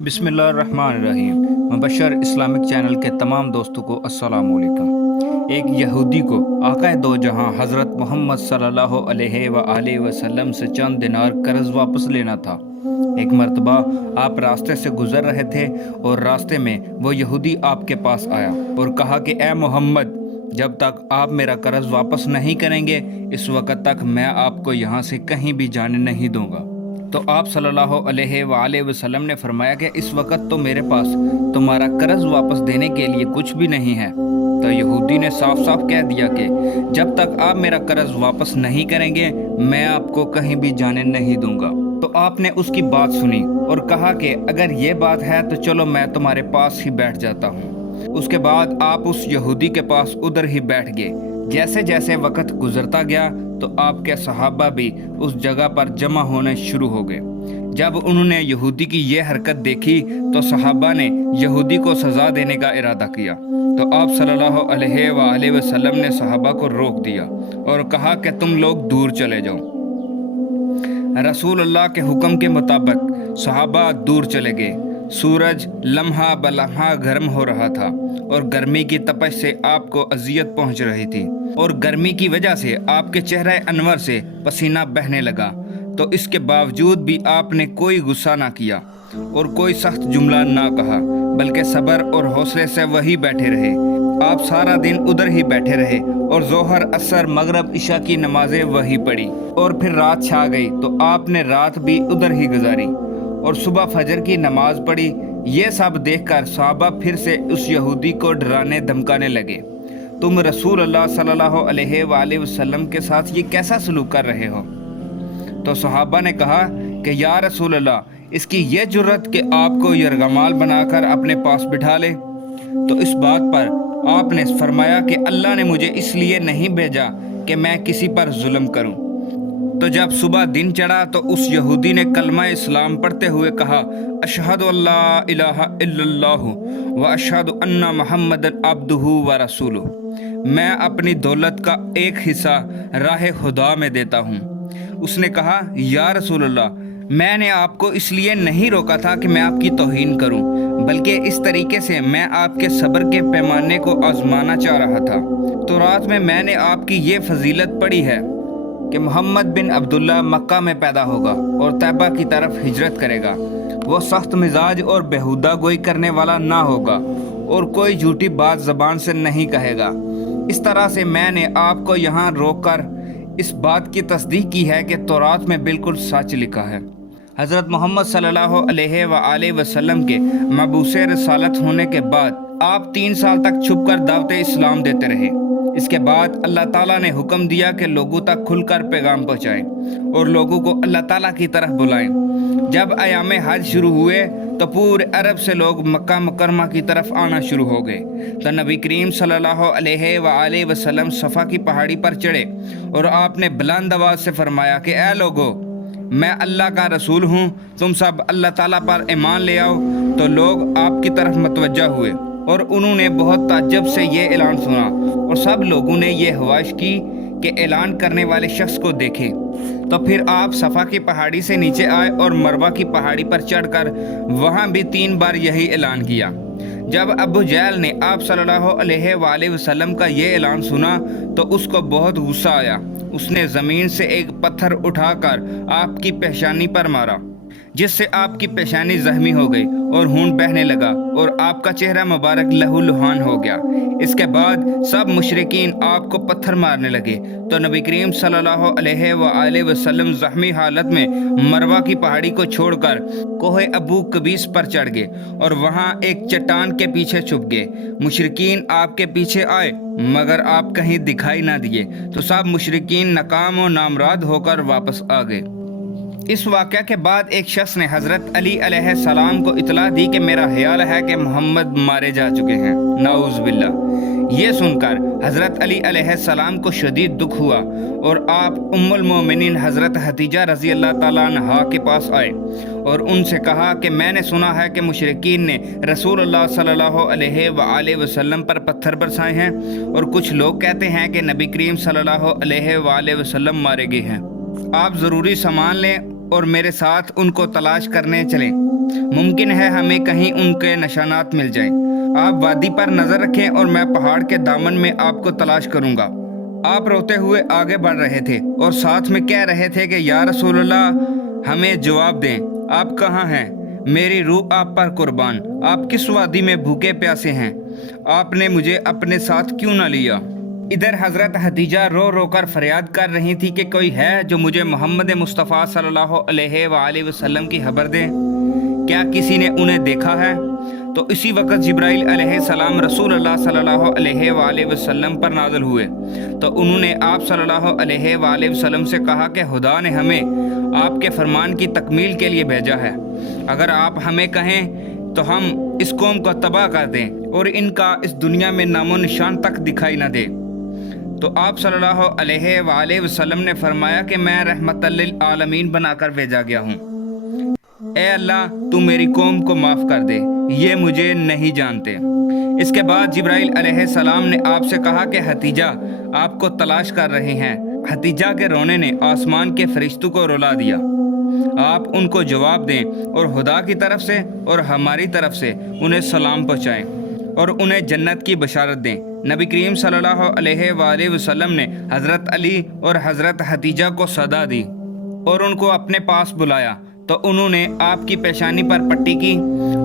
बिस्मिल्लाहिर्रहमानिर्रहीम। Mubashar Islamic channel के तमाम दोस्तों को अस्सलाम वालेकुम। एक यहूदी को आका दो जहां हज़रत मोहम्मद सल्लल्लाहु अलैहि वसल्लम से चंद दिनार कर्ज वापस लेना था। एक मर्तबा आप रास्ते से गुजर रहे थे और रास्ते में वो यहूदी आपके पास आया और कहा कि ए मोहम्मद, जब तक आप मेरा कर्ज वापस नहीं करेंगे इस वक्त तक मैं आपको यहाँ से कहीं भी जाने नहीं दूंगा। तो आप सल्लल्लाहु अलैहि वसल्लम ने फरमाया कि इस वक्त तो मेरे पास तुम्हारा कर्ज वापस देने के लिए कुछ भी नहीं है। तो यहूदी ने साफ साफ कह दिया कि जब तक आप मेरा कर्ज वापस नहीं करेंगे मैं आपको कहीं भी जाने नहीं दूंगा। तो आपने उसकी बात सुनी और कहा कि अगर ये बात है तो चलो मैं तुम्हारे पास ही बैठ जाता हूँ। उसके बाद आप उस यहूदी के पास उधर ही बैठ गए। जैसे जैसे वक्त गुजरता गया तो आपके सहाबा भी उस जगह पर जमा होने शुरू हो गए। जब उन्होंने यहूदी की ये हरकत देखी तो सहाबा ने यहूदी को सज़ा देने का इरादा किया। तो आप सल्लल्लाहु अलैहि वसल्लम ने सहाबा को रोक दिया और कहा कि तुम लोग दूर चले जाओ। रसूल अल्लाह के हुक्म के मुताबिक सहाबा दूर चले गए। सूरज लम्हा बलम्हा गर्म हो रहा था और गर्मी की तपश से आपको अजियत पहुंच रही थी और गर्मी की वजह से आपके चेहरे अनवर से पसीना बहने लगा। तो इसके बावजूद भी आपने कोई गुस्सा ना किया और कोई सख्त जुमला ना कहा, बल्कि सब्र और हौसले से वही बैठे रहे। आप सारा दिन उधर ही बैठे रहे और जोहर असर मगरब इशा की नमाजें वही पढ़ी और फिर रात छा गई तो आपने रात भी उधर ही गुजारी और सुबह फजर की नमाज पढ़ी। ये सब देखकर सहाबा फिर से उस यहूदी को डराने धमकाने लगे, तुम रसूल अल्लाह सल्लल्लाहु अलैहि वसल्लम के साथ ये कैसा सलूक कर रहे हो? तो सहाबा ने कहा कि या रसूल अल्लाह, इसकी ये जुर्रत कि आपको यरगमाल बनाकर अपने पास बिठा ले। तो इस बात पर आपने फरमाया कि अल्लाह ने मुझे इसलिए नहीं भेजा कि मैं किसी पर जुल्म करूं। तो जब सुबह दिन चढ़ा तो उस यहूदी ने कलमा इस्लाम पढ़ते हुए कहा, अशहदु अल्ला इलाहा इल्लल्लाहु व अशहदु अन्ना मुहम्मदन अब्दुहु व रसूलुहु। मैं अपनी दौलत का एक हिस्सा राह खुदा में देता हूँ। उसने कहा, या रसूल अल्लाह, मैंने आपको इसलिए नहीं रोका था कि मैं आपकी तौहीन करूं, बल्कि इस तरीके से मैं आपके सब्र के पैमाने को आजमाना चाह रहा था। तो रात में मैंने आपकी ये फजीलत पढ़ी है कि मोहम्मद बिन अब्दुल्ला मक्का में पैदा होगा और तैबा की तरफ हिजरत करेगा। वो सख्त मिजाज और बेहुदा गोई करने वाला ना होगा और कोई झूठी बात ज़बान से नहीं कहेगा। इस तरह से मैंने आपको यहाँ रोककर इस बात की तस्दीक की है कि तौरात में बिल्कुल सच लिखा है। हज़रत मोहम्मद सल्लल्लाहु अलैहि वसल्लम के मबूसे रसालत होने के बाद आप 3 साल तक छुपकर दावत इस्लाम देते रहे। इसके बाद अल्लाह ताला ने हुक्म दिया कि लोगों तक खुलकर पैगाम पहुँचाएं और लोगों को अल्लाह ताला की तरफ बुलाएं। जब अयाम हज शुरू हुए तो पूरे अरब से लोग मक्का मुकरमा की तरफ आना शुरू हो गए। तो नबी करीम सल्लल्लाहु अलैहि वसल्लम सफ़ा की पहाड़ी पर चढ़े और आपने बुलंद आवाज़ से फरमाया कि ए लोगो, मैं अल्लाह का रसूल हूँ, तुम सब अल्लाह ताला पर ईमान ले आओ। तो लोग आपकी तरफ मतवज्जा हुए और उन्होंने बहुत ताज्जुब से ये ऐलान सुना और सब लोगों ने ये ख्वाहिश की कि ऐलान करने वाले शख्स को देखें। तो फिर आप सफ़ा की पहाड़ी से नीचे आए और मरवा की पहाड़ी पर चढ़कर वहाँ भी 3 बार यही ऐलान किया। जब अबू जहल ने आप सल्लल्लाहु अलैहि वसल्लम का ये ऐलान सुना तो उसको बहुत गुस्सा आया। उसने ज़मीन से एक पत्थर उठाकर आपकी पेशानी पर मारा, जिससे आपकी पेशानी जख्मी हो गई और खून बहने लगा और आपका चेहरा मुबारक लहूलुहान हो गया। इसके बाद सब मुशरिकीन आपको पत्थर मारने लगे। तो नबी करीम सल्लल्लाहु अलैहि वसल्लम जख्मी हालत में मरवा की पहाड़ी को छोड़कर कोहे अबू कबीस पर चढ़ गए और वहाँ एक चट्टान के पीछे छुप गए। मुशरिकीन आपके पीछे आए मगर आप कहीं दिखाई ना दिए। तो सब मुशरिकीन नाकाम और नामराद होकर वापस आ गए। इस वाक़या के बाद एक शख्स ने हज़रत अली अलैहिस्सलाम को इतला दी कि मेरा ख्याल है कि मोहम्मद मारे जा चुके हैं, नाउज़ बिल्लाह। ये सुनकर हज़रत अली अलैहिस्सलाम को शदीद दुख हुआ और आप उम्मुल मोमिनीन हज़रत हतीजा रज़ी अल्लाह ताला अन्हा के पास आए और उनसे कहा कि मैंने सुना है कि मुशरिकीन ने रसूल अल्लाह सल्लल्लाहु अलैहि वसल्लम पर पत्थर बरसाए हैं और कुछ लोग कहते हैं कि नबी करीम सल्लल्लाहु अलैहि वसल्लम मारे गए हैं। आप ज़रूरी सामान लें और मेरे साथ उनको तलाश करने चलें। ممکن ہے ہمیں کہیں ان کے نشانات مل جائیں۔ آپ وادی پر نظر رکھیں اور میں پہاڑ کے دامن میں آپ کو تلاش کروں گا۔ آپ روتے ہوئے آگے بڑھ رہے تھے اور ساتھ میں کہہ رہے تھے کہ یا رسول اللہ، ہمیں جواب دیں، آپ کہاں ہیں؟ میری روح آپ پر قربان، آپ کس وادی میں بھوکے پیاسے ہیں؟ آپ نے مجھے اپنے ساتھ کیوں نہ لیا؟ ادھر حضرت خدیجہ رو رو کر فریاد کر رہی تھی کہ کوئی ہے جو مجھے محمد مصطفیٰ صلی اللہ علیہ وآلہ وسلم کی خبر دے، کیا کسی نے انہیں دیکھا ہے؟ تو اسی وقت جبرائیل علیہ السلام رسول اللہ صلی اللہ علیہ وآلہ وسلم پر نازل ہوئے، تو انہوں نے آپ صلی اللہ علیہ وآلہ وسلم سے کہا کہ خدا نے ہمیں آپ کے فرمان کی تکمیل کے لیے بھیجا ہے۔ اگر آپ ہمیں کہیں تو ہم اس قوم کو تباہ کر دیں اور ان کا اس دنیا میں نام و نشان تک دکھائی نہ دے۔ تو آپ صلی اللہ علیہ وآلہ وسلم نے فرمایا کہ میں رحمت للعالمین بنا کر بھیجا گیا ہوں۔ اے اللہ، تو میری قوم کو معاف کر دے، یہ مجھے نہیں جانتے۔ اس کے بعد جبرائیل علیہ السلام نے آپ سے کہا کہ خدیجہ آپ کو تلاش کر رہے ہیں۔ خدیجہ کے رونے نے آسمان کے فرشتوں کو رلا دیا۔ آپ ان کو جواب دیں اور خدا کی طرف سے اور ہماری طرف سے انہیں سلام پہنچائیں اور انہیں جنت کی بشارت دیں۔ نبی کریم صلی اللہ علیہ وآلہ وسلم نے حضرت علی اور حضرت خدیجہ کو صدا دی اور ان کو اپنے پاس بلایا، تو انہوں نے آپ کی پیشانی پر پٹی کی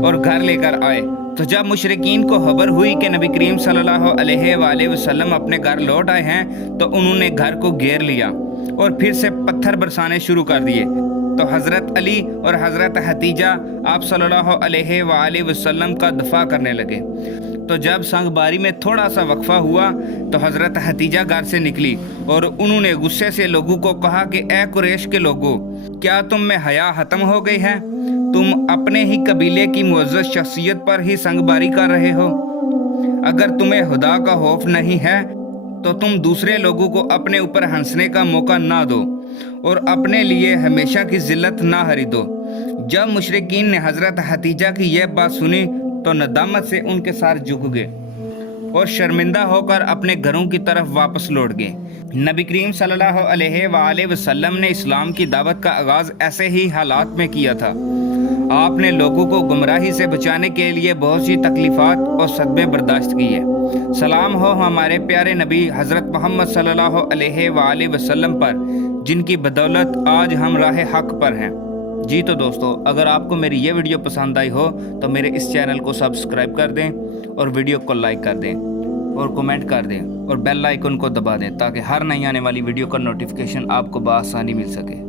اور گھر لے کر آئے۔ تو جب مشرکین کو خبر ہوئی کہ نبی کریم صلی اللہ علیہ وآلہ وسلم اپنے گھر لوٹ آئے ہیں، تو انہوں نے گھر کو گھیر لیا اور پھر سے پتھر برسانے شروع کر دیے۔ تو حضرت علی اور حضرت خدیجہ آپ صلی اللہ علیہ وآلہ وسلم کا دفاع کرنے لگے۔ تو جب سنگ باری میں تھوڑا سا وقفہ ہوا تو حضرت خدیجہ گھر سے نکلی اور انہوں نے غصے سے لوگوں کو کہا کہ اے قریش کے لوگوں، کیا تم میں حیا ختم ہو گئی ہے؟ تم اپنے ہی قبیلے کی معزز شخصیت پر ہی سنگ باری کر رہے ہو۔ اگر تمہیں خدا کا خوف نہیں ہے تو تم دوسرے لوگوں کو اپنے اوپر ہنسنے کا موقع نہ دو اور اپنے لیے ہمیشہ کی ذلت نہ خریدو۔ جب مشرکین نے حضرت خدیجہ کی یہ بات سنی تو ندامت سے ان کے سر جھک گئے اور شرمندہ ہو کر اپنے گھروں کی طرف واپس لوٹ گئے۔ نبی کریم صلی اللہ علیہ وآلہ وسلم نے اسلام کی دعوت کا آغاز ایسے ہی حالات میں کیا تھا۔ آپ نے لوگوں کو گمراہی سے بچانے کے لیے بہت سی تکلیفات اور صدمے برداشت کیے۔ سلام ہو ہمارے پیارے نبی حضرت محمد صلی اللہ علیہ وآلہ وسلم پر، جن کی بدولت آج ہم راہ حق پر ہیں۔ جی تو دوستو، اگر آپ کو میری یہ ویڈیو پسند آئی ہو تو میرے اس چینل کو سبسکرائب کر دیں اور ویڈیو کو لائک کر دیں اور کمنٹ کر دیں اور بیل آئیکن کو دبا دیں تاکہ ہر نئی آنے والی ویڈیو کا نوٹیفیکیشن آپ کو بآسانی مل سکے۔